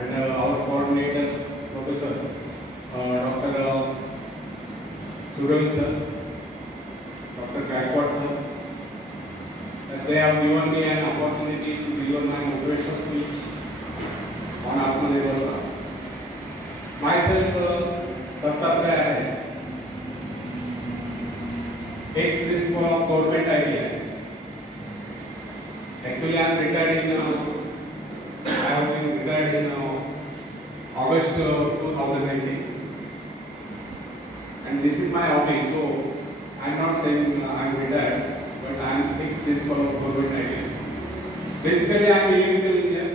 and our coordinator, Professor Dr. Suraj sir, Dr. Gaikwad sir. They have given me an opportunity to deliver my motivational speech on Atmanirbharta. Myself, Dattatreya Hai, ex-principal of Government ITI. Actually, I am retired in August 2019, and this is my hobby. So I am not saying I am retired, but I am ex-principal of Government ITI. Basically, I am electrical engineer.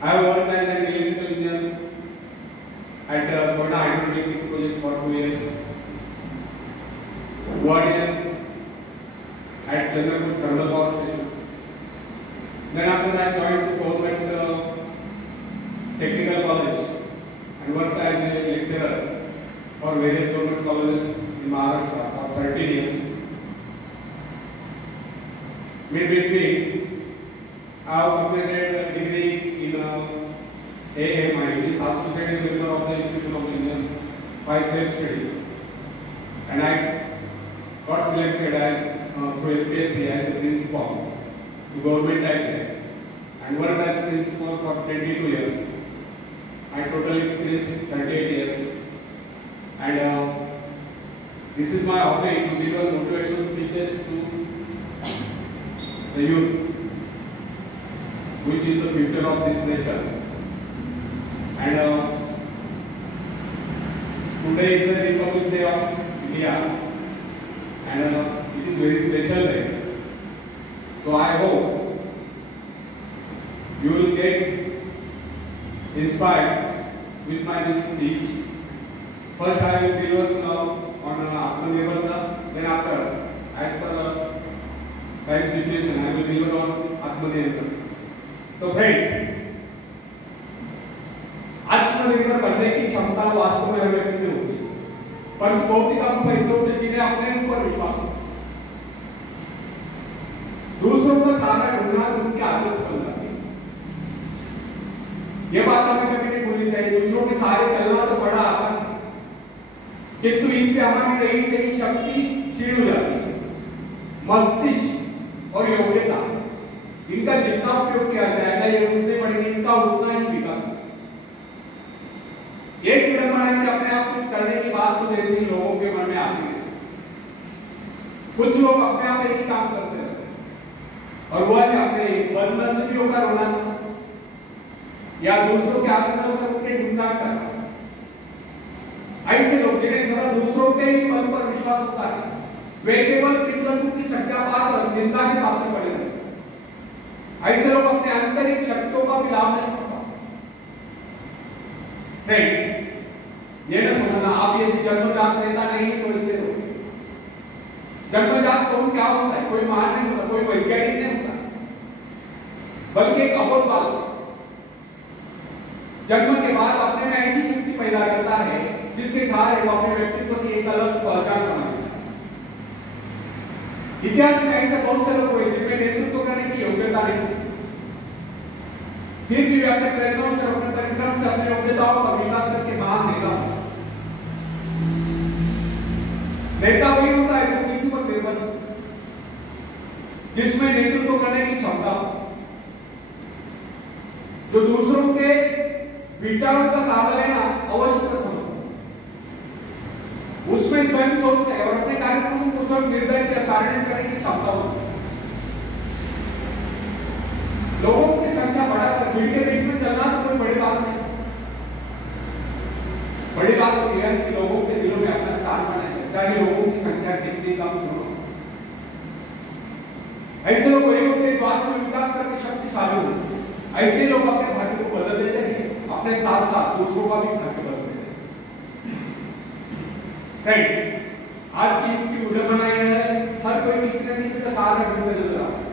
I have worked as an electrical engineer at Koyna Hydroelectric project for 2 years. Guardian at Chandrapur Thermal Power Station. Then after that, I joined Government Technical College and worked as a lecturer for various government colleges in Maharashtra for 13 years. Mid-between, I have completed a degree in AMI, which is Associated Member of the Institution of Engineers by self-study, and I got selected as through LPSC as a principal to Government ITI and worked as a principal for 22 years. My total experience is 38 years, and this is my hobby to deliver motivational speeches to the youth, which is the future of this nation. And today is the Republic Day of India, and it is very special day. So I hope you will get inspired with my this speech. First I will deliver on Atmanirbharta, then after, as per the current situation, I will deliver on Atmanirbharta. So friends, आत्मनिर्भर बनने की क्षमता वास्तव में हर व्यक्ति में होती है, परंतु बहुत ही कम ऐसे होते हैं जिन्हें अपने ऊपर विश्वास हो। दूसरों का सहारा ढूंढना उनकी आदत से बन जाती है। ये बात हमें कभी नहीं भूलनी चाहिए। दूसरों के सहारे चलना तो बड़ा आसान है, किंतु इससे हमारी रही से ही शक्ति क्षीण हो जाती है। मस्तिष्क और योग्यता, इनका जितना उपयोग किया जाएगा, ये उतने बढ़ेंगे, इनका उतना ही विकास होगा। एक विडंबना है कि अपने आप कुछ करने की बात तो जैसे ही लोगों के मन में आती है। कुछ लोग अपने आप एक ही काम करते रहते हैं, और वह है अपने बदनसीबियों का रोना या दूसरों के आश्रयों पर उनके गुणगान करना। ऐसे लोग जिन्हें सदा दूसरों के ही बल पर विश्वास होता है, वे केवल पिछलकों की संख्या पाकर निंदा के पात्र बने रहते हैं। ऐसे लोग अपने आंतरिक शक्तियों का भी लाभ नहीं उठा। फ्रेंड्स, ये न समझना आप यदि जन्मजात नेता नहीं तो इसे लो। जन्मजात कौन क्या होता है? कोई महान नहीं होता, कोई वैज्ञानिक नहीं होता, बल्कि एक अबोध बालक जन्म के बाद अपने में ऐसी शक्ति पैदा करता है जिसके सहारे वो अपने व्यक्तित्व की एक अलग पहचान बनाता है। इतिहास में ऐसे बहुत से लोग हुए जिनमें नेतृत्व करने की योग्यता नहीं थी, फिर भी वे अपने प्रयत्नों से, अपने परिश्रम से अपनी योग्यताओं का विकास करके महान नेता बने। नेता वही होता है जो किसी पर निर्भर, जिसमें नेतृत्व करने की क्षमता, जो दूसरों के विचारों का सहारा लेना आवश्यक समझता, उसमें स्वयं सोचते हैं और अपने कार्यक्रमों को स्वयं निर्णय या कार्यान्वयन करने की क्षमता होती है। लोगों की संख्या बढ़ाकर भीड़ के बीच में चलना तो कोई बड़ी बात नहीं। बड़ी बात तो यह है कि लोगों के दिलों में अपना स्थान बनाए, चाहे लोगों की संख्या कितनी कम क्यों हो। ऐसे लोग वही होते हैं जो आत्म विकास करके शक्तिशाली होते हैं। ऐसे लोग अपने भाग्य को बदल देते हैं, अपने साथ साथ दूसरों का भी भाग्य बदल देते हैं। फ्रेंड्स, आज की युग की विडंबना यह है, हर कोई किसी न किसी का सहारा ढूंढते नजर आता है।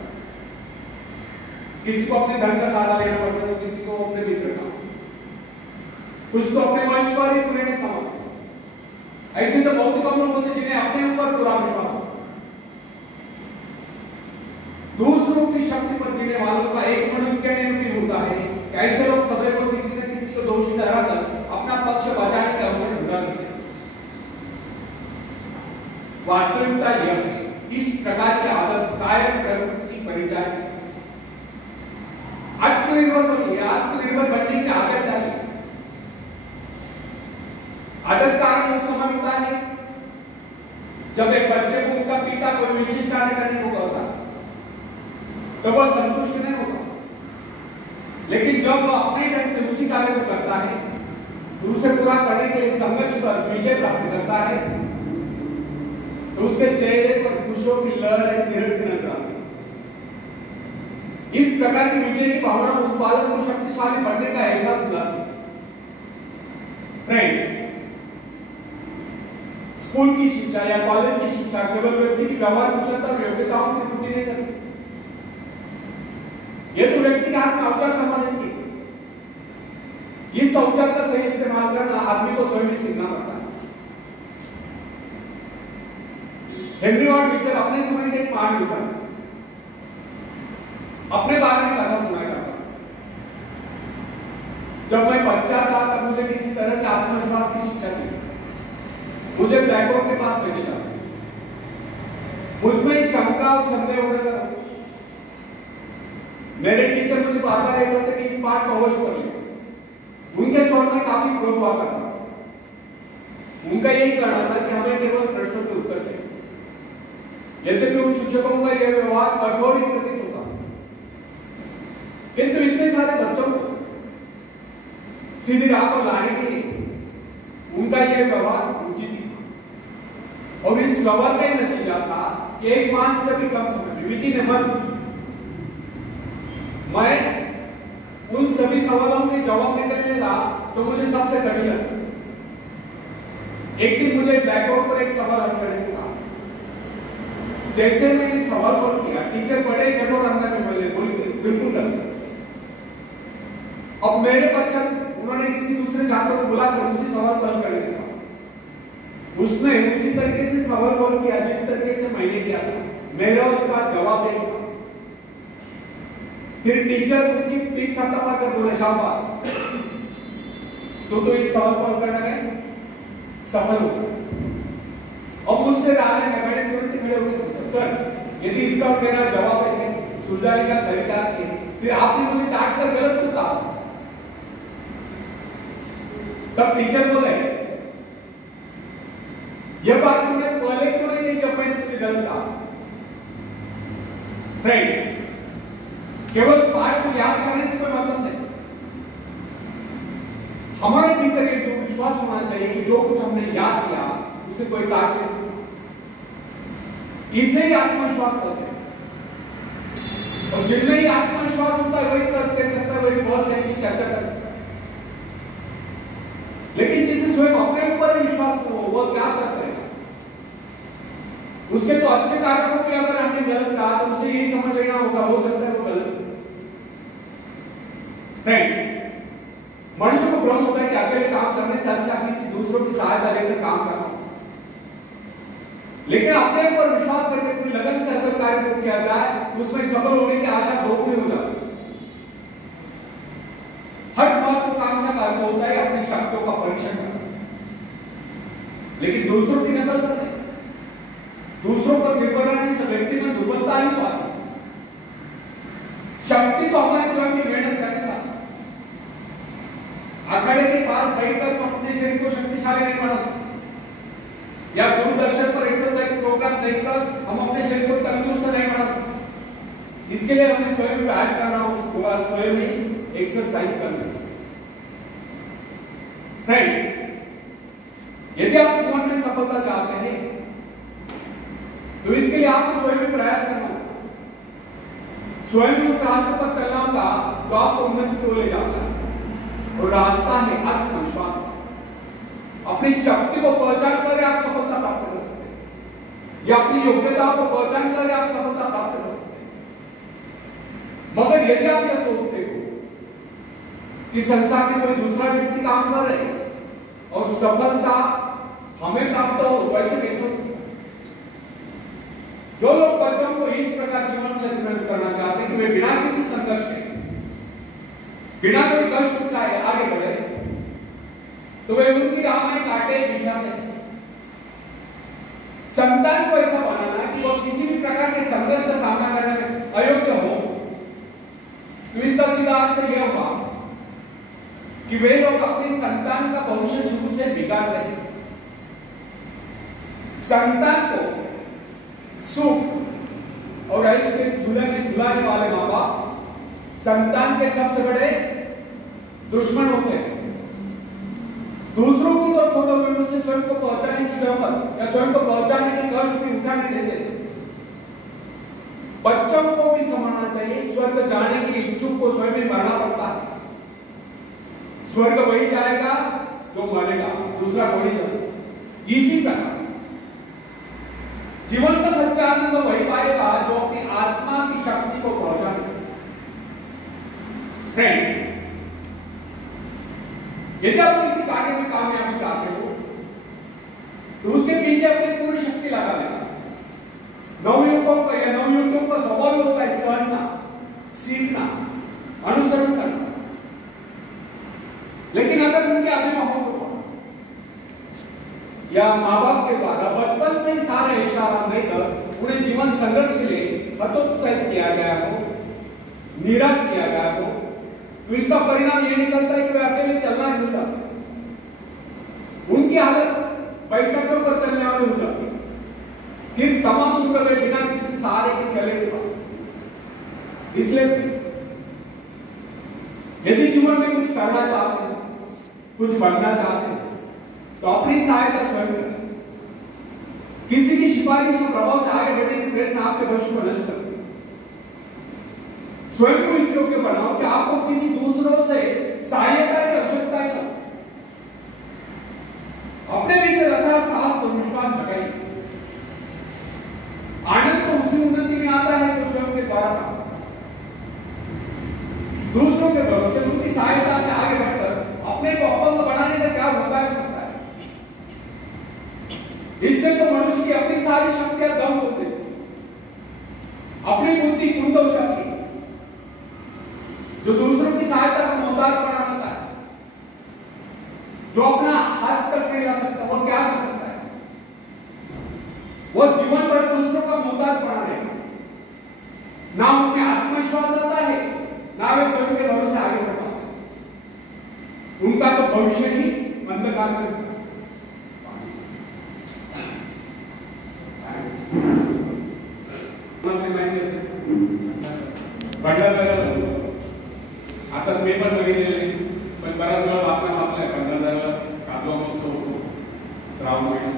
किसी को अपने धन का सहारा लेना पड़ता है, तो किसी को अपने मित्र का, कुछ तो अपने वंश पर ही पूरे नहीं समझते। ऐसे तो बहुत कम लोग होते जिन्हें अपने ऊपर पूरा विश्वास होता। दूसरों की शक्ति पर जीने वालों का एक मनोविज्ञान होता है ऐसे लोग सभी को किसी न किसी को दोषी ठहराकर अपना पक्ष बचाने के अवसर ढूंढा करते हैं। वास्तविकता यह है इस प्रकार की आदत कायम प्रवृत्ति की परिचायक है। आत्मनिर्भर बनिए, आत्मनिर्भर बनने की आदत डालिए। आदत कारण उस समय होता है जब एक बच्चे को उसका पिता कोई विशेष कार्य करने को कहता है तो वह संतुष्ट नहीं होता, लेकिन जब वह अपने ढंग से उसी कार्य को करता है तो उसे पूरा करने के लिए संघर्ष कर विजय प्राप्त करता है तो उसके चेहरे पर खुशियों की लहर तिरकती नजर आती है। इस प्रकार की विजय की भावना उस बालक को शक्तिशाली बनने का एहसास दिलाती है। फ्रेंड्स, स्कूल की शिक्षा या कॉलेज की शिक्षा केवल व्यक्ति की व्यवहार कुशलता और योग्यताओं की पूर्ति नहीं करती, यह तो व्यक्ति के हाथ में औजार थमा देती है। इस औजार का सही इस्तेमाल करना आदमी को स्वयं ही सीखना पड़ता है। हेनरी वॉर्ड बीचर अपने समय के एक महान विचारक अपने बारे में कथा सुनाया करता। जब मैं बच्चा था तब मुझे किसी तरह से आत्मविश्वास की शिक्षा दी। मुझे ब्लैक बोर्ड के पास लेके जाते, मुझमें शंका और संदेह होने लगा। मेरे टीचर मुझे बार बार कहते थे कि इस पाठ को अवश्य पढ़ ले। उनके स्वर में काफी क्रोध हुआ करता। उनका यही कहना था कि हमें केवल प्रश्नों के उत्तर चाहिए। यद्यपि उन शिक्षकों का यह व्यवहार कठोर ही प्रतीत होता, किंतु इतने सारे बच्चों को सीधी राह पर लाने के लिए उनका यह व्यवहार उचित ही था। और इस व्यवहार का नतीजा था कि 1 मास से भी कम समय में विधि ने मैं उन सभी सवालों के जवाब निकलने लगा तो मुझे सबसे कठिन लगा। एक दिन मुझे ब्लैक बोर्ड पर एक सवाल हल करने को कहा। जैसे मैंने सवाल हल किया, टीचर बड़े कठोर अंदर में बोले बिल्कुल गलत। अब मेरे पश्चात उन्होंने किसी दूसरे छात्र को बुलाकर उसी सवाल को हल करने को कहा। उसने उसी तरीके से सवाल हल किया जिस तरीके से मैंने किया था। मेरा उसका जवाब देना। फिर टीचर उसकी पीठ थपथपाकर बोले शाबाश, तो इस सवाल को हल करने में सफल हो। अब मुझसे राने में मैंने तुरंत खड़े होकर सर, यदि इसका मेरा जवाब है सुलझाने का तरीका है, फिर आपने मुझे डांट कर गलत क्यों कहा? तब टीचर बोले यह बात तुमने पहले क्यों नहीं कही जब मैंने तुझे गलत कहा? फ्रेंड्स, केवल पाठ को याद करने से कोई मतलब नहीं। हमारे भीतर एक विश्वास होना चाहिए कि जो कुछ हमने याद किया उसे कोई काट नहीं सकता। इसे ही आत्मविश्वास कहते हैं। और जिनमें ही आत्मविश्वास होता है वही कर सकता है, वही बहुत सही की चर्चा कर सकता है। लेकिन जिसे स्वयं अपने ऊपर विश्वास न हो, वह क्या करते हैं? उसके तो अच्छे कार्यों को भी अगर हमने गलत कहा तो उसे यही समझ लेना होगा, हो सकता है वो गलत। फ्रेंड्स, मनुष्य को भ्रम होता है कि अकेले काम करने से अच्छा किसी दूसरों की सहायता लेकर काम करना। लेकिन अपने ऊपर विश्वास करके पूरी लगन से अगर कार्य को किया जाए उसमें सफल होने की आशा दोगुनी हो जाती है। हर महत्वाकांक्षा का अर्थ होता है अपनी शक्तियों का परीक्षण करना, लेकिन दूसरों की नकल करना। दूसरों पर निर्भर रहने से व्यक्ति में दुर्बलता ही पाती है। शक्ति तो हमारे स्वयं की मेहनत करने से आती है। अखाड़े के पास बैठकर हम अपने शरीर को शक्तिशाली नहीं बना सकते, या दूरदर्शन पर एक्सरसाइज प्रोग्राम देखकर हम अपने शरीर को तंदुरुस्त नहीं बना सकते। इसके लिए हमें स्वयं व्यायाम करना होगा, स्वयं ही एक्सरसाइज करना। फ्रेंड्स, यदि आप जीवन में सफलता चाहते हैं तो इसके लिए आपको स्वयं भी प्रयास करना होगा। स्वयं उस रास्ते पर चलना होगा तो आपको उन्नति को ले जाता है। और रास्ता है आत्मविश्वास। अपनी शक्ति को पहचान कर आप सफलता प्राप्त कर सकते हैं, या अपनी योग्यता को पहचान कर आप सफलता प्राप्त कर सकते हैं। मगर यदि आप यह सोचते हो कि संसार में कोई दूसरा व्यक्ति काम कर रहे और सफलता हमें प्राप्त हो, वैसे कैसे हो सकता है? जो लोग बच्चों को इस प्रकार जीवन क्षेत्र में करना चाहते हैं कि वे बिना किसी संघर्ष के, बिना कोई कष्ट उठाए आगे बढ़े, तो वे उनकी राह में कांटे बिछाते हैं। संतान को ऐसा बनाना कि वह किसी भी प्रकार के संघर्ष का सामना करने में अयोग्य हो, तो इसका सीधा अर्थ यह हुआ कि वे लोग अपनी संतान का भविष्य शुरू से बिगाड़ रहे हैं। संतान को सुख और ऐश के झूले में झुलाने वाले माँ बाप संतान के सबसे बड़े दुश्मन होते हैं। दूसरों की तो छोड़ो, वे उनसे स्वयं को पहुंचाने की जरूरत या स्वयं को पहुंचाने के कष्ट भी उठाने देते हैं। बच्चों को भी समझना चाहिए, स्वर्ग जाने के इच्छुक को स्वयं में मरना पड़ता है। स्वर्ग वही जाएगा जो मरेगा, दूसरा कोई नहीं जा सकता। इसी प्रकार जीवन का सच्चा आनंद तो वही पाएगा जो अपनी आत्मा की शक्ति को पहुंचाए। फ्रेंड्स, यदि आप किसी कार्य में कामयाबी चाहते हो तो उसके पीछे अपनी पूरी शक्ति लगा देना। नवयुवकों का या नवयुवतियों का स्वभाव होता है सहना, सीखना, अनुसरण करना। लेकिन अगर उनके अभिभावकों या माँ बाप के द्वारा बचपन से ही सारे इशारा देकर उन्हें जीवन संघर्ष के लिए हतोत्साहित किया गया हो, निराश किया गया हो, तो इसका परिणाम ये निकलता है कि वे अकेले चलना नहीं चाहते। उनकी हालत बैसाखियों पर चलने वाली हो जाती है। फिर तमाम उम्र वे बिना किसी सहारे के चले गए। इसलिए यदि जीवन में कुछ करना चाहते हैं, कुछ बनना चाहते हैं, तो अपनी सहायता स्वयं करें। किसी की सिफारिश या प्रभाव से आगे बढ़ने के प्रयत्न आपके भविष्य को नष्ट करते हैं। स्वयं को इस योग्य बनाओ कि आपको किसी दूसरों से सहायता की आवश्यकता ही ना। अपने भीतर रखा साहस और विश्वास जगाइए। आनंद तो उसी उन्नति में आता है जो स्वयं के द्वारा आता है। दूसरों के भरोसे उनकी सहायता से आगे बढ़कर अपने को अपंग बनाने का क्या उपाय हो सकता है? इससे तो मनुष्य की अपनी सारी शक्तियां दम हो देती है, अपनी बुद्धि कुंद हो जाती है। जो दूसरों की सहायता का मोहताज बना रहता है, जो अपना हाथ तक नहीं ला सकता, वो क्या कर सकता है? वो जीवन भर दूसरों का मोहताज बना रहेगा। ना उनमें आत्मविश्वास आता है, ना वे स्वयं के भरोसे आगे बढ़ पाते हैं। उनका तो भविष्य ही अंधकार में आता पेपर बघितलेले पण बऱ्याच वेळा बातम्या वाचल्या. 15 काजवा महोत्सव होतो श्रावण महिन्यात.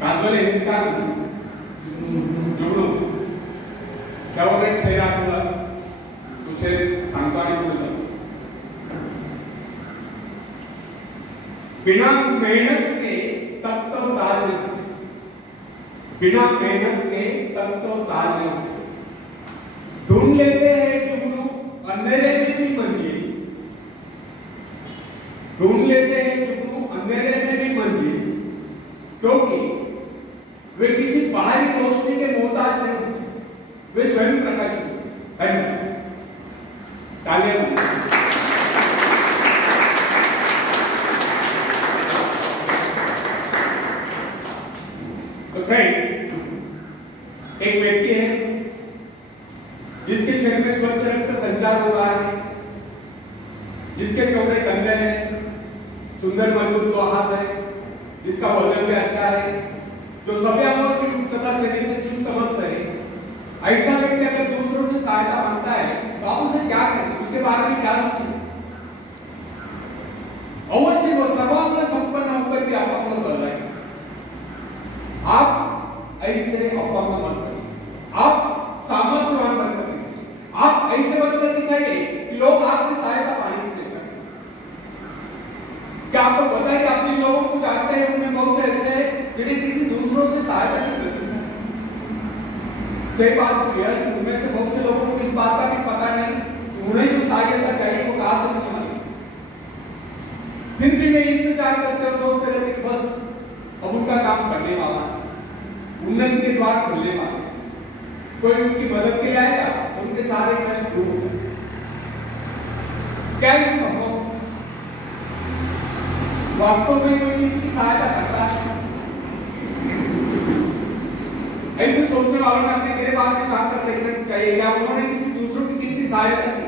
काजवाला हिंदीत काय म्हणतात? जुगडू. त्यावर एक शेर आठवला, तो शेर सांगतो आणि पुढे जातो. बिना मेहनत के तब तो ताज नहीं होते, बिना मेहनत के तब तो ताज नहीं होते. ढूंढ लेते हैं जुगनू अंधेरे में भी मंजिल, ढूंढ लेते हैं जुगनू अंधेरे में भी मंजिल, क्योंकि वे किसी बाहरी रोशनी के मोहताज नहीं होते, वे स्वयं प्रकाशित हैं. तालियां. तो फ्रेंड्स, एक व्यक्ति है जिसके शरीर में स्वच्छ रक्त का संचार हो रहा है, जिसके चौड़े कंधे हैं, सुंदर मजबूत दो हाथ है, जिसका वजन भी अच्छा है, जो सभी अंगों से तथा शरीर से चुस्त मस्त है. ऐसा व्यक्ति अगर दूसरों से सहायता मांगता है तो आप उसे क्या करें? उसके बारे में क्या सोचें? अवश्य वो सर्वांग संपन्न होकर भी अपंग बन रहे हैं. आप ऐसे अपंग मत करिए, आप सामर्थ्यवान बनकर दिखाइए. आप ऐसे बनकर दिखाइए कि लोग आपसे सहायता पाने की चेष्टा करें. क्या आपको पता है कि आप जिन लोगों को जानते हैं उनमें बहुत से ऐसे हैं जिन्हें किसी दूसरों से सहायता की प्रतीक्षा है. सही बात तो यह है कि उनमें से बहुत से लोगों को इस बात का भी पता नहीं कि उन्हें जो सहायता चाहिए वो कहां से मिलने वाली. फिर भी वे इंतजार करते और सोचते रहते कि बस अब उनका काम करने वाला, उन्नति के द्वार खुलने वाले, कोई उनकी मदद के लिए आएगा, उनके सारे कष्ट दूर हो जाएंगे. कैसे संभव? वास्तव में कोई इसकी सहायता करता है? ऐसे सोचने वालों ने अपने गिरबान में जानकर देखना चाहिए क्या उन्होंने किसी दूसरों की कितनी सहायता की,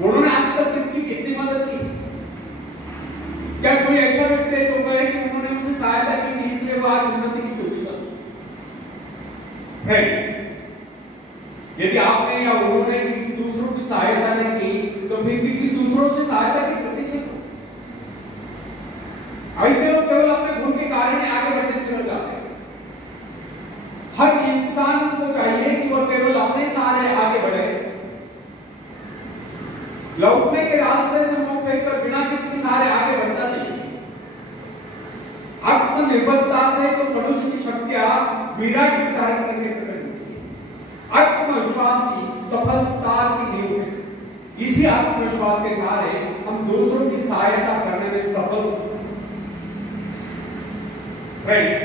उन्होंने आज तक किसकी कितनी मदद की। क्या कोई ऐसा व्यक्ति है जो कहे कि उन्होंने उनसे सहायता की थी इसलिए वो आज उन्नति की योग्यता? फ्रेंड्स, यदि आपने या उन्होंने किसी दूसरों की सहायता नहीं की तो फिर किसी दूसरों से सहायता की प्रतीक्षा करो। ऐसे लोग केवल अपने गुण के कारण ही आगे बढ़ने से रह जाते हैं। हर इंसान को चाहिए कि वह केवल अपने सहारे आगे बढ़े, लौटने के रास्ते से मुंह फेरकर बिना किसी सहारे आगे बढ़ता नहीं। आत्मनिर्भरता से तो मनुष्य की शक्तियां विराट रूप धारण करके प्रकट होती है। आत्मविश्वासी सफलता की नींव है। इसी आत्मविश्वास के सहारे हम दूसरों की सहायता करने में सफल हो सकते हैं। फ्रेंड्स,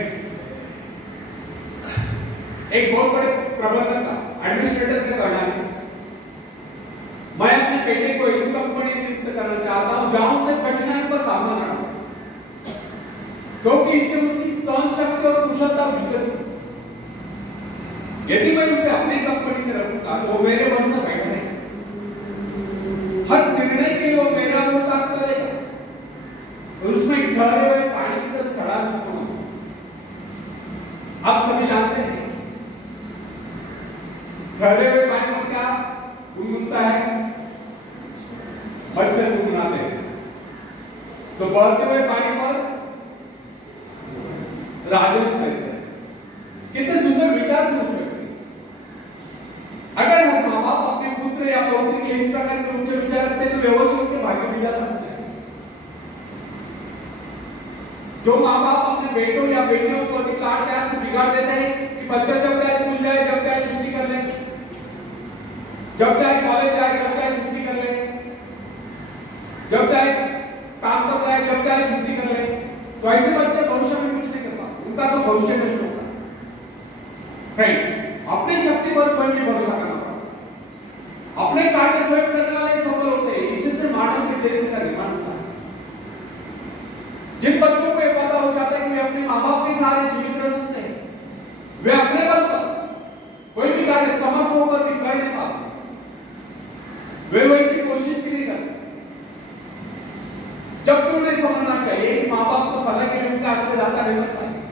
एक बहुत बड़े प्रबंधक का, एडमिनिस्ट्रेटर का कहना है, मैं अपने बेटे को ऐसी कंपनी में नियुक्त करना चाहता हूं जहां उसे कठिनाइयों का सामना करना हो, क्योंकि इससे उसकी सहन शक्ति और कुशलता विकसित हो। यदि मैं उसे अपनी कंपनी में रखूंगा तो वो मेरे भरोसे बैठा है, हर निर्णय के लिए वो मेरा अनुताप करेगा, उसमें ठहरे हुए पानी की तरह सड़ा नहीं होगा। आप सभी जानते हैं ठहरे हुए पानी में क्या गुनगुनाता है? मच्छर गुनगुनाते हैं। तो बहते हुए पानी पर राजस करते हैं। कितने सुंदर विचार थे उस व्यक्ति। अगर हम माँ बाप अपने पुत्र या पौत्री के इस प्रकार के उच्च विचार रखते हैं तो व्यवस्थित के भाग्य मिल जाता है। जो माँ बाप अपने बेटों या बेटियों को अधिकार प्यार से बिगाड़ देते हैं कि बच्चा जब चाहे स्कूल जाए, जब चाहे छुट्टी कर ले, जब चाहे कॉलेज जाए, जब चाहे छुट्टी कर ले, जब चाहे काम पर जाए, जब चाहे छुट्टी कर ले, तो ऐसे बच्चे भविष्य में कुछ नहीं कर पाते, उनका तो भविष्य नष्ट होगा। फ्रेंड्स, अपनी शक्ति पर स्वयं भी भरोसा करना पड़ता है। अपने कार्य स्वयं करने वाले सफल होते हैं। इसी से मानव के चरित्र का निर्माण होता है। जिन बच्चों को यह पता हो जाता है कि वे अपने माँ बाप के सहारे जीवित रह सकते हैं, वे अपने बल पर कोई भी कार्य समर्थ होकर भी कर नहीं पाते, वे वैसी कोशिश भी नहीं करते। जबकि उन्हें समझना चाहिए कि माँ बाप को समय के लिए उनका असर ज्यादा नहीं कर पाएंगे।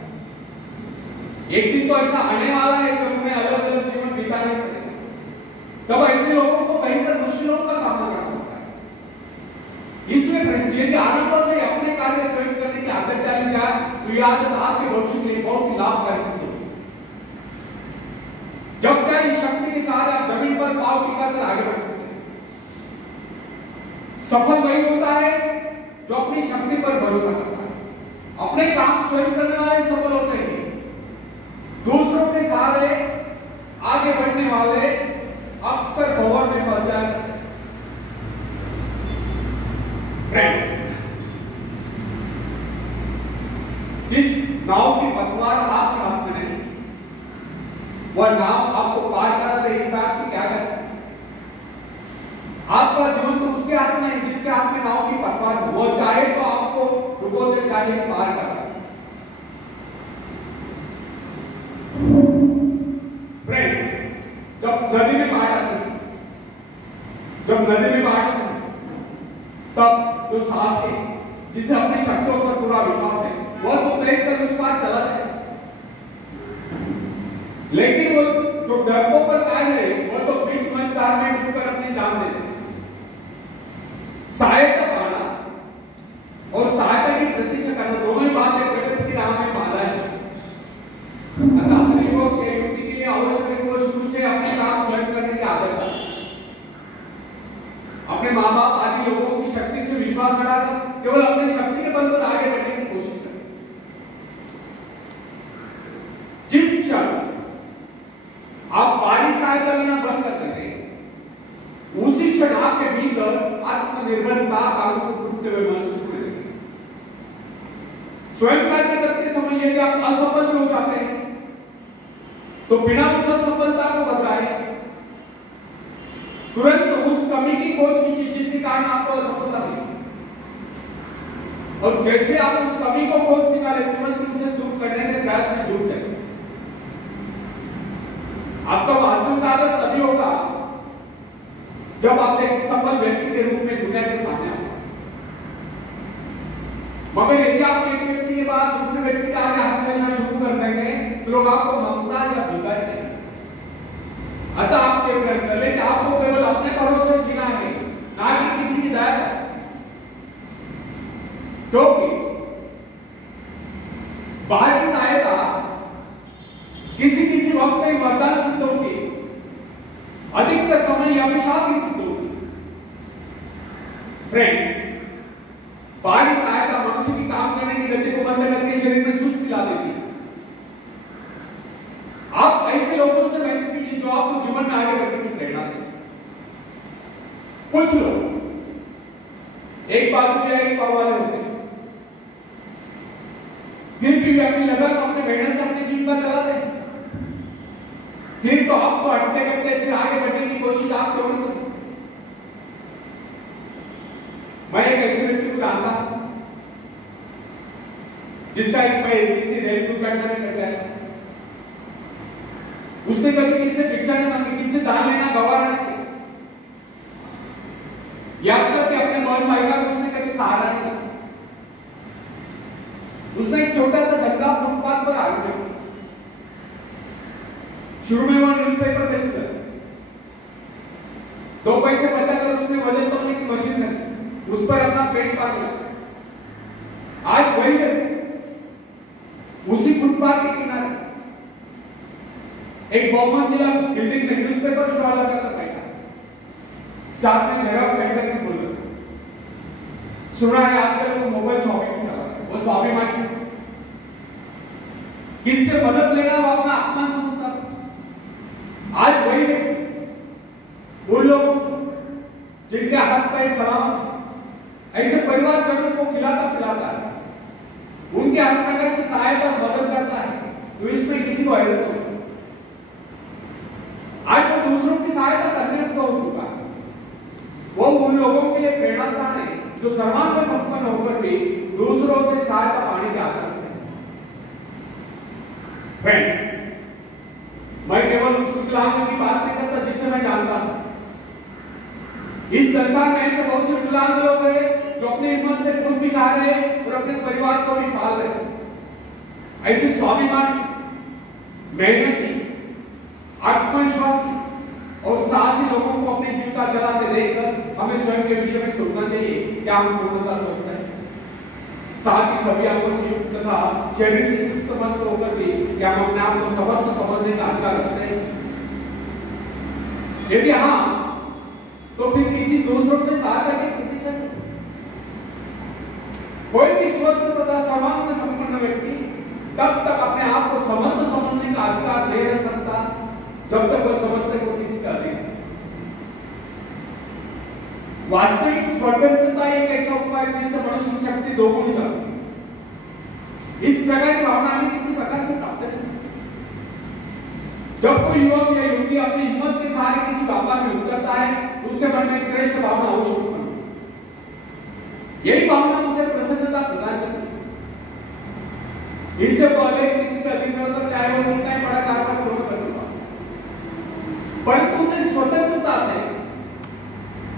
एक दिन तो ऐसा आने वाला है जब उन्हें अलग अलग जीवन बिताने पड़ेगा। तब ऐसे लोगों को भयंकर मुश्किलों का सामना करना होता है। इसलिए फ्रेंड्स, यदि आरंभ से अपने कार्य स्वयं करने की आदत डाली जाए तो यह आदत आपके भविष्य के लिए बहुत ही लाभकारी सिद्ध होगी। जब चाहे शक्ति के साथ आप जमीन पर पांव टिकाकर आगे बढ़ सकते हैं। सफल वही होता है जो अपनी शक्ति पर भरोसा करता है। अपने काम स्वयं करने वाले सफल होते हैं। दूसरों के सहारे आगे बढ़ने वाले अक्सर भंवर में फंस जाते हैं। फ्रेंड्स, जिस नाव की पतवार आपके हाथ में नहीं, वह नाव आपको पार करा दे, इस बात की क्या करता है? आपका जीवन तो उसके हाथ में है जिसके हाथ में नाव की पतवार हो। वो चाहे तो आपको डुबो दे, चाहे पार करा। फ्रेंड्स, जब नदी में बाढ़ आती है, तब जो सांस है, जिसे अपनी शक्तियों पर पूरा विश्वास है, वह तो तैरकर उस पार चला जाए। लेकिन वो जो डरपोक पर काय है, वो तो बीच मझधार में डूबकर अपनी जान दे दे। सहायता पाना और सहायता की प्रतीक्षा करना दोनों ही बातें प्रगति की राह में बाधा है। अतः हर युवक के युवती के लिए आवश्यक है कि वो शुरू से अपने काम स्वयं करने की आदत डाले। अपने माँ बाप आदि लोगों की शक्ति से विश्वास हटाकर केवल अपनी शक्ति के बल पर आगे बढ़ने की कोशिश करें। जिस क्षण आप बाहरी सहायता लेना बंद कर देंगे, उसी क्षण आपके भीतर आत्मनिर्भरता कानून को टूटते हुए महसूस करेंगे। स्वयं कार्य करते समय यदि आप असफल भी हो जाते हैं तो बिना उस असफलता को बताए तुरंत उस कमी की खोज कीजिए जिसके कारण आपको असफलता मिली, और जैसे आप उस कमी को खोज निकाले तुरंत उसे दूर करने के प्रयास में जुट जाए। आपका वास्तविक आदत तभी होगा जब आप एक सफल व्यक्ति के रूप में दुनिया के सामने आओगे। मगर यदि आप एक व्यक्ति के बाद दूसरे व्यक्ति के आगे हाथ मिलाना शुरू कर देंगे तो लोग आपको ममता या भिखारी कहेंगे। अतः आप ये प्रयत्न करें कि आपको केवल अपने भरोसे जीना है, ना कि किसी की दया पर, क्योंकि बाहरी सहायता किसी वक्त में वरदान सिद्ध होती है, अधिकतर समय यह अभिशाप भी सिद्ध होती है। फ्रेंड्स, बाहरी सहायता मनुष्य की काम करने की गति को बंद करके शरीर में सुस्ती ला देती है। आप ऐसे लोगों से मिलते कीजिए जो आपको जीवन में आगे बढ़ने की प्रेरणा दें। कुछ लोग एक बाजू या एक पाव वाले होते हैं, फिर भी वे अपनी लगन अपने मेहनत से अपनी जीविका चलाते हैं। फिर तो आपको हटते करते फिर आगे बढ़ने की कोशिश आप लोग कर सकते। मैं एक ऐसे व्यक्ति को जानता हूं जिसका एक पैर किसी रेल दुर्घटना में कट गया। उसने कभी किसी से भिक्षा नहीं मांगी, किसी से दान लेना गवारा नहीं किया, याद करके अपने मौन भाई का उसने कभी सहारा नहीं किया। उसने एक छोटा सा धंधा फुटपाथ पर आगे किया। शुरू में वो न्यूज़पेपर बेचता, 2 पैसे बचाकर उसने वजन तोलने की मशीन रखी, उस पर अपना पेट पाल लिया। आज वही व्यक्ति उसी फुटपाथ के किनारे एक बहुमंजिला बिल्डिंग में न्यूज़पेपर छुड़वाला करता बैठा, साथ में जेरॉक्स सेंटर भी खोल रखा। सुना है आजकल वो मोबाइल शॉपिंग चला रहा है, वो स्वाभिमानी, किससे मदद लेना वो अपना अपमान समझता है। आज वही व्यक्ति उन लोगों जिनके हाथ पैर सलामत, ऐसे परिवारजनों को खिलाता पिलाता है, उनके हर प्रकार की सहायता और मदद करता है, तो इसमें किसी को हैरत नहीं। आज तो दूसरों की सहायता करने को हो चुका है, वो उन लोगों के लिए प्रेरणा स्थान है जो सर्वांग संपन्न होकर भी दूसरों से सहायता पाने की आशा करते हैं। फ्रेंड्स, मैं केवल उस विकलांग की बात नहीं करता जिससे मैं जानता हूं। इस संसार में ऐसे बहुत से विकलांग लोग हैं जो अपनी हिम्मत से खुद भी खा रहे हैं और अपने परिवार को भी पाल रहे हैं। ऐसे स्वाभिमानी, मेहनती, आत्मविश्वासी और साहसी लोगों को अपनी जीविका चलाते देखकर हमें स्वयं के विषय में सोचना चाहिए क्या हम पूर्णता स्वस्थ हैं। साथ ही सभी आपको संयुक्त तथा शरीर से चुस्त मस्त होकर भी क्या हम अपने आप को समर्थ समझने का अधिकार रखते हैं? यदि हाँ, तो फिर किसी दूसरों से सहायता की प्रतीक्षा करें। कोई भी स्वस्थ तथा सर्वांग संपन्न व्यक्ति तब तक अपने आप को समर्थ समझने का अधिकार नहीं रह सकता जब तक वह समझते को किसी का अधिकार। वास्तविक स्वतंत्रता एक ऐसा उपाय जिससे मनुष्य की शक्ति दोगुनी जाती है। इस प्रकार की भावना हमें किसी प्रकार से प्राप्त नहीं। जब कोई युवक या युवती अपनी हिम्मत के सहारे किसी व्यापार में उतरता है, उसके मन में एक श्रेष्ठ भावना अवश्य उत्पन्न होती है। यही भावना उसे प्रसन्नता प्रदान करती है। इससे पहले किसी का दिन होता, चाहे वो कितना ही बड़ा कारोबार क्यों न कर चुका, परंतु उसे स्वतंत्रता से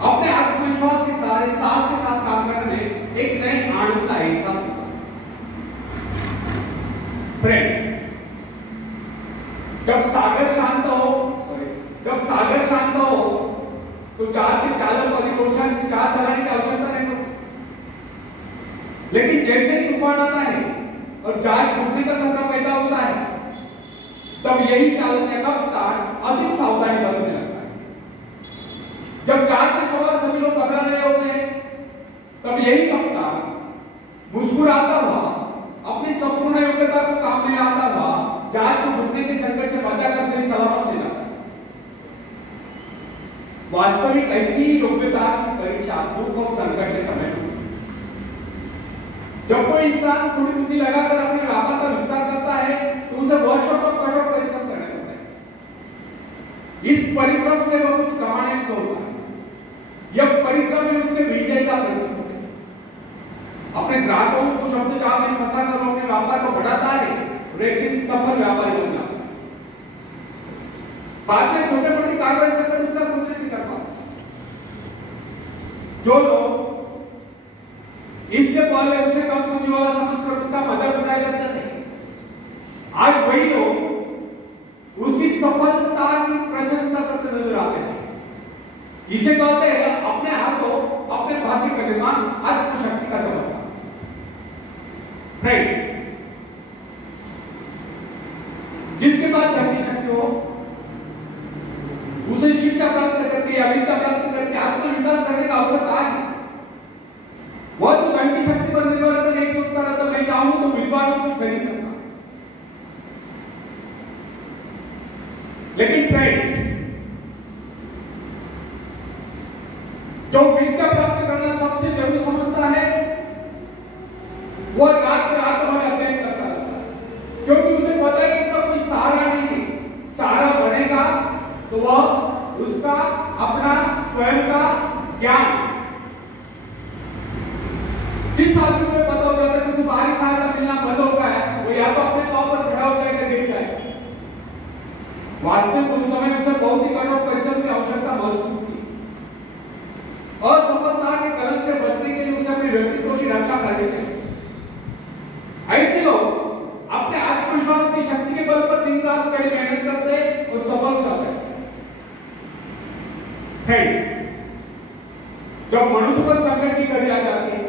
अपने आत्मविश्वास के सहारे साहस के साथ काम करने में एक नए आनंद का एहसास होता है। फ्रेंड्स, जब सागर शांत हो तो जहाज के चालक को अधिकोषण से जहाज चलाने की आवश्यकता नहीं होती। लेकिन जैसे ही तूफान आता है और जहाज डूबने का खतरा पैदा होता है, तब यही चालक या कप्तान अधिक सावधानी बरतने लगता है। जब जहाज में सवार सभी लोग घबरा रहे होते हैं, तब यही कप्तान मुस्कुराता हुआ अपनी संपूर्ण योग्यता को काम में लाता हुआ जहाज को डूबने के संकट से बचाकर सही सलामत ले जाता है। वास्तविक ऐसी योग्यता की परीक्षा दुख और संकट के समय में, जब कोई इंसान थोड़ी बुद्धि लगाकर अपने व्यापार का विस्तार करता है तो उसे वर्षों तक कठोर परिश्रम करना पड़ता है। इस परिश्रम से वह कुछ कमाने को होता है, परिश्रम है उसके विजय का प्रतीक होते हैं। अपने ग्राहकों को शब्द जाल में फंसाकर वो अपने व्यापार को बढ़ाता है और एक दिन सफल व्यापारी बन जाता है। बाद में छोटे मोटे कारोबार से कर उसका कुछ नहीं कर पाते। जो लोग इससे पहले उसे कम पूंजी वाला समझकर उसका मजाक उड़ाया करते थे, आज वही लोग उसकी सफलता की प्रशंसा करते नजर आते हैं। इसे कहते हैं अपने हाथों अपने भाग्य का निर्माण, आत्मशक्ति का चमत्कार। फ्रेंड्स, जिसके पास धन की शक्ति हो उसे शिक्षा प्राप्त करके या विद्या प्राप्त करके आत्मविकास करने का अवसर कहा है। वह तो धन की शक्ति पर निर्भर कर नहीं सोचता रहता मैं चाहूं तो विद्वान को खरीद सकता। लेकिन फ्रेंड्स, जो विद्या प्राप्त करना सबसे जरूरी समझता है वह रात भर अध्ययन करता रहता है, क्योंकि उसे पता है कि उसका कोई सहारा नहीं है। सहारा बनेगा तो वह उसका अपना स्वयं का ज्ञान। जिस आदमी को पता हो जाता है कि उसे बाहरी सहारा मिलना बंद हो गया है, वो या तो अपने पांव पर खड़ा हो जाएगा, गिर जाएगा। वास्तविक उस समय उसे बहुत ही कठोर परिश्रम की आवश्यकता महसूस होती है। असफलता के कलंक से बचने के लिए उसे अपने व्यक्तित्व की रक्षा करनी चाहिए। ऐसे लोग अपने आत्मविश्वास की शक्ति के बल पर दिन रात कड़ी मेहनत करते हैं और सफल हो जाते हैं। फ्रेंड्स, जब मनुष्य पर संकट की घड़ी आ जाती है,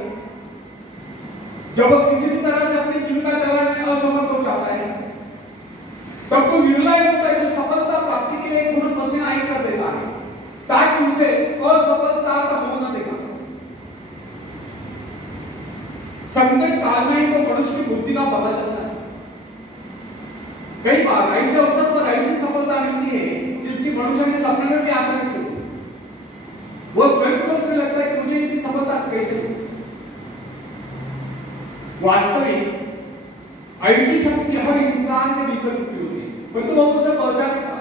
जब वह किसी भी तरह से अपनी जीविका चलाने में असमर्थ हो जाता है, तब कोई विरला होता है जो सफलता प्राप्ति के लिए खून पसीना ही कर देता है ताकि उसे असफलता का मुंह न देखा। संकट काल में ही तो मनुष्य की बुद्धि का पता चलता है। कई बार ऐसे अवसर पर ऐसी सफलता मिलती है जिसकी मनुष्य ने सपने में भी आशा नहीं की। वो स्वयं सोचने लगता है कि मुझे इतनी सफलता कैसे मिली। वास्तविक ऐसी शक्ति हर इंसान के भीतर छुपी होती है, परंतु वो उसे पहचान नहीं पाता।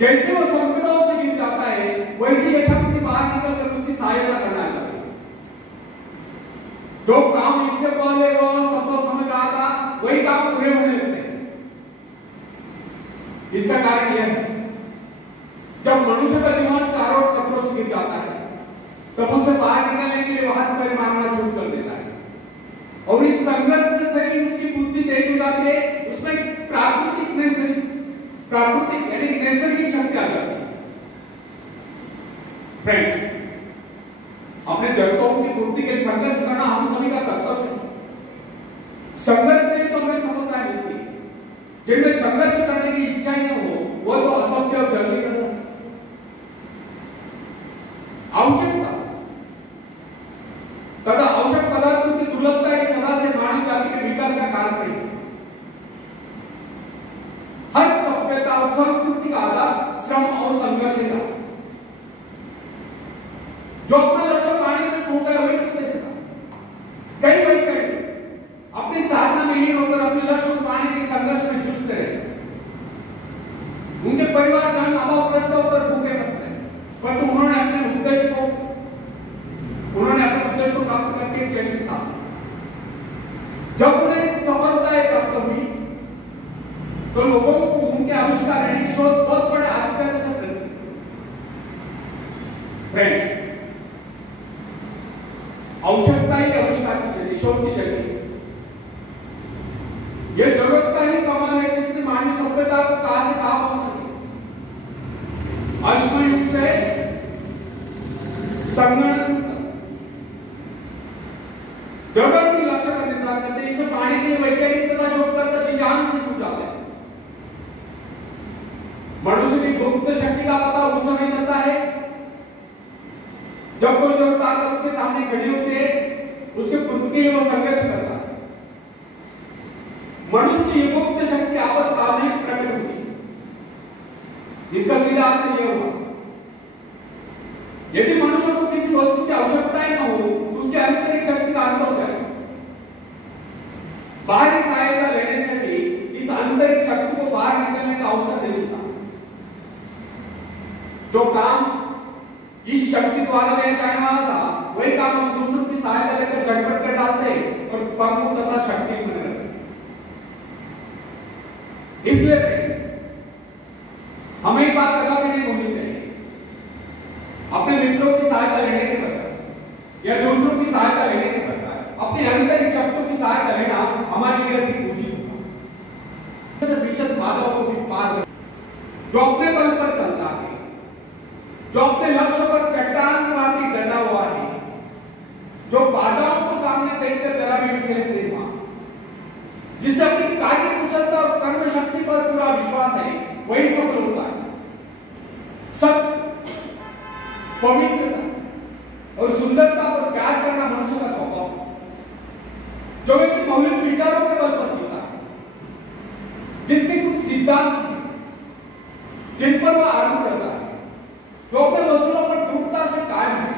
जैसे वो संकटों से गिर जाता है, वैसे ये शक्ति बाहर निकलकर उसकी सहायता करना है। जो काम इससे पहले वो संभव समझ रहा था, वही काम पूरे होने लगते हैं। इसका कारण यह है, जब मनुष्य का दिमाग चारों तत्वों से गिर जाता है, तब उसे बाहर निकलने के लिए हाथ पैर मारना शुरू कर देता है और इस संघर्ष से सही उसकी बुद्धि तेज हो जाती है। उसमें प्राकृतिक यानी नैसर्गिक शक्ति आ जाती है। फ्रेंड्स, अपने जरूरतों की पूर्ति के लिए संघर्ष करना हम सभी का कर्तव्य है। संघर्ष से तो हमें सफलता मिलती है। जिनमें संघर्ष करने की इच्छा ही न हो, वो तो असभ्य और जल्दी करता है। आवश्यकता तथा आवश्यक पदार्थों की दुर्लभता एक सदा से मानव जाति के विकास का कारण रही है। हर सभ्यता और संस्कृति का आधार श्रम और संघर्ष है। जो अपना लक्ष्य पाने में भूख है वही कुछ नहीं सकता। कई अपनी साधना में लीन होकर अपने लक्ष्य को पाने के संघर्ष में जूझते रहे। उनके परिवार जन अभावग्रस्त होकर भूखे मरते हैं, परंतु उन्होंने अपने उद्देश्य को प्राप्त करके चैन की सांस ली। जब उन्हें सफलताएं प्राप्त हुई तो लोगों को उनके आविष्कार की शोध बहुत बड़े आश्चर्य से मिली। फ्रेंड्स, आवश्यकता ही आविष्कार की जगह, शोध की जगह। यह जरूरत का ही कमाल है जिसने मानवीय सभ्यता को कहां से कहां पहुंचा दिया। अश्म युग से संगणक जरूरत की लक्ष्य का निर्धारण करते हैं। इसे पाने के लिए वैज्ञानिक तथा शोधकर्ता जी जान से जुट जाते हैं। मनुष्य की गुप्त शक्ति का पता उस समय चलता है जब कोई जरूरत आकर उसके सामने खड़ी होती है, उसके पूर्ति के लिए वो संघर्ष करता है। मनुष्य की गुप्त शक्ति आपातकाल में प्रकट होती है। इसका सीधा अर्थ यह हुआ, यदि मनुष्य को किसी वस्तु की आवश्यकता ही न हो तो उसकी आंतरिक शक्ति का अंत हो जाएगा। बाहरी सहायता लेने से भी इस आंतरिक शक्ति को बाहर निकलने का अवसर नहीं मिलता। जो काम इस शक्ति द्वारा दिया जाने वाला था, वही काम हम दूसरों की सहायता लेकर झटपट कर डालते और पंगु तथा शक्ति बने रहते। इसलिए फ्रेंड्स, हमें एक बात कभी नहीं भूलनी चाहिए, अपने मित्रों की सहायता लेने के बजाय या दूसरों की सहायता लेने के बजाय अपने आंतरिक शक्तियों की सहायता लेना हमारे लिए अधिक उचित होगा। विशद बाधाओं को भी पार कर, जो अपने बल पर चलता है, जो अपने लक्ष्य पर चट्टान की भांति डटा हुआ है, जो बाधाओं को सामने देखकर जरा भी विचलित नहीं हुआ, जिसे अपनी कार्य कुशलता और कर्म शक्ति पर पूरा विश्वास है, वही सफल होता है। सत्य, पवित्रता और सुंदरता पर प्यार करना मनुष्य का स्वभाव। जो व्यक्ति मौलिक विचारों के बल पर जीता है, जिसके कुछ सिद्धांत हैं जिन पर वह आरोप करता है, जो अपने वसूलों पर दृढ़ता से कायम है,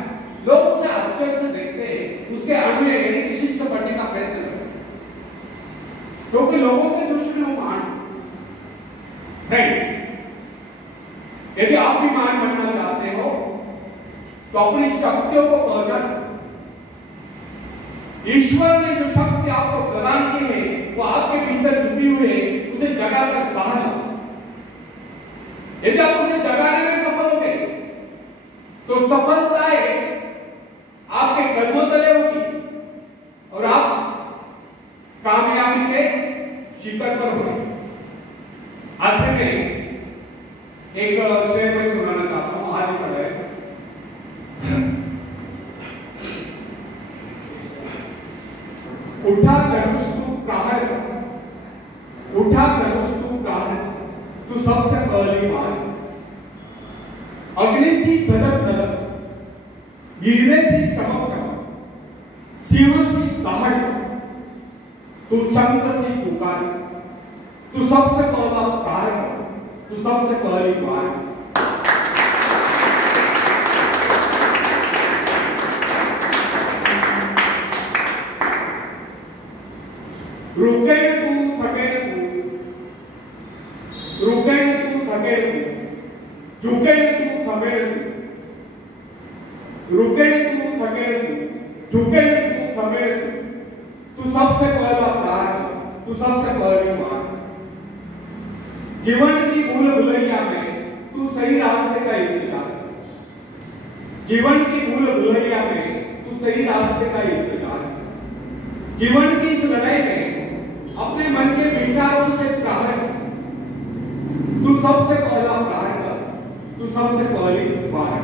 लोग उसे आश्चर्य से देखते हैं, उसके अनुयायी यानी कि शिष्य बनने का प्रयत्न करते हैं, क्योंकि लोगों के दृष्टि में वो महान। फ्रेंड्स, यदि आप भी महान बनना चाहते हो तो अपनी शक्तियों को पहचानो। ईश्वर ने जो शक्ति आपको प्रदान की है वो आपके भीतर छुपी हुई है, उसे जगाकर बाहर लाओ। यदि आप उसे जगाने में सफल हो गए तो सफलताएं आपके कदमों तले होगी और आप कामयाबी के शिखर पर होंगे। आखिर में एक शेर मैं सुनाना चाहता हूं, आज पढ़ा है। उठा धनुष तू प्रहार कर, उठा धनुष तू प्रहार कर, तू सबसे पहली मार। अग्नि सी धड़क धड़क, गिरने से चमक चमक, सिंह सी दहाड़, तू शंख सी पुकार, तू सबसे पहला प्रहार कर, तू सबसे पहली मार। रुके तू थके तू, रुके तू थके तू, झुके तू थके तू, रुके तू थके तू, झुके तू थके तू, तू सबसे पहला प्रहार, तू सबसे पहली मार। जीवन की भूल भुलैया में तू सही रास्ते का इंतजार, जीवन की भूल भुलैया में तू सही रास्ते का इंतजार। जीवन की इस लड़ाई में अपने मन के विचारों से प्रहार कर, तू सबसे पहला प्रहार कर, तू सबसे पहली मार।